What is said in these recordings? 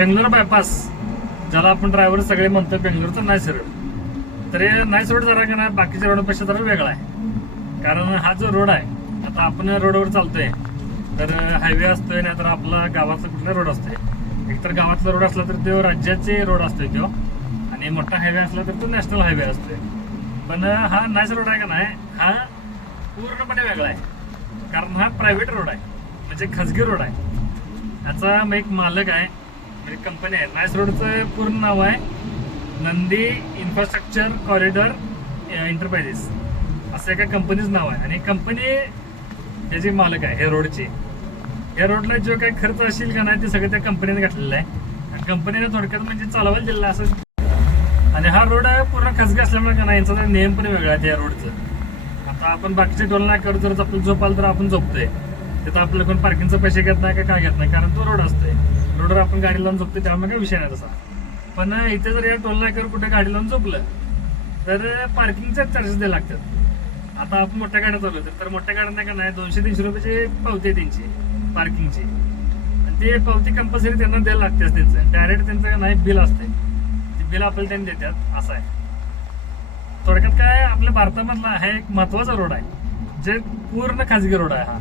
Bangalore bypass, ज्याला आपण driver सगळे म्हणतो बेंगलोरचा नाईस रोड, तर हे नाईस रोड जरा का नाही बाकीच्या रोडपेक्षा जरा वेगळा आहे. कारण हा जो रोड आहे, आता आपण रोडवर चालतोय तर हायवे असतोय, नाहीतर आपला गावाचा कुठला रोड असतोय. एकतर गावातला रोड असला तर तो राज्याचे रोड असतोय तो, आणि मोठा हायवे असला तर तो नॅशनल हायवे असतोय. पण हा नाईस रोड आहे का नाही, हा पूर्णपणे वेगळा आहे. कारण हा प्रायव्हेट रोड आहे, म्हणजे खाजगी रोड आहे. याचा एक मालक आहे, म्हणजे कंपनी आहे. नाईस रोडचं पूर्ण नाव आहे नंदी इन्फ्रास्ट्रक्चर कॉरिडॉर एंटरप्राइजेस, असं एका कंपनीचं नाव आहे. आणि कंपनी त्याचे मालक आहे हे रोडचे. या रोडला जो काही खर्च असेल का नाही ते सगळं त्या कंपनीने घातलेलं आहे. आणि कंपनीने थोडक्यात म्हणजे चालवायला दिलेलं असं. आणि हा रोड पूर्ण खाजगी असल्यामुळे का नाही यांचा नियम पण वेगळा आहे या रोडचं. आता आपण बाकीचे टोल नाक्यावर जर आपलं झोपाल तर आपण झोपतोय, तिथं आपल्याला कोण पार्किंगचे पैसे घेत नाही का काय घेत नाही, कारण तो रोड असतोय. रोडवर आपण गाडी लावून झोपतोय, त्यामुळे काही विषय नाही तसा. पण इथे जर या टोल नाक्यावर कुठे गाडी लावून झोपलं तर पार्किंगचे चार्जेस द्यायला लागतात. आता आपण मोठ्या गाड्या चालवतो तर मोठ्या गाड्यांना का नाही 200-300 रुपयाची पावती आहे त्यांची पार्किंगची. आणि ते पावती कंपल्सरी त्यांना द्यायला लागते. त्यांचं डायरेक्ट त्यांचं नाही बिल असते, ते बिल आपल्याला त्यांनी देतात असं आहे. थोडक्यात काय आपल्या भारतामधला हा एक महत्वाचा रोड आहे, जे पूर्ण खाजगी रोड आहे. हा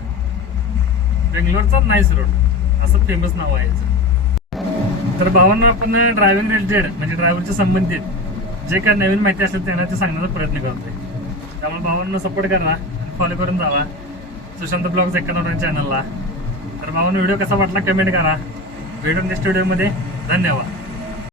बेंगलोरचा नाईस रोड असं फेमस नाव आहे याचं. तर भावांना आपण ड्रायव्हिंग रिलेटेड म्हणजे ड्रायव्हरच्या संबंधित जे काय नवीन माहिती असेल त्यांना ते सांगण्याचा प्रयत्न करतोय. त्यामुळे भावांना सपोर्ट करा, फॉलो करून जावा सुशांत ब्लॉग्स 91 चॅनलला. तर भावांना व्हिडिओ कसा वाटला कमेंट करा. भेटून नेक्स्ट व्हिडिओमध्ये. धन्यवाद.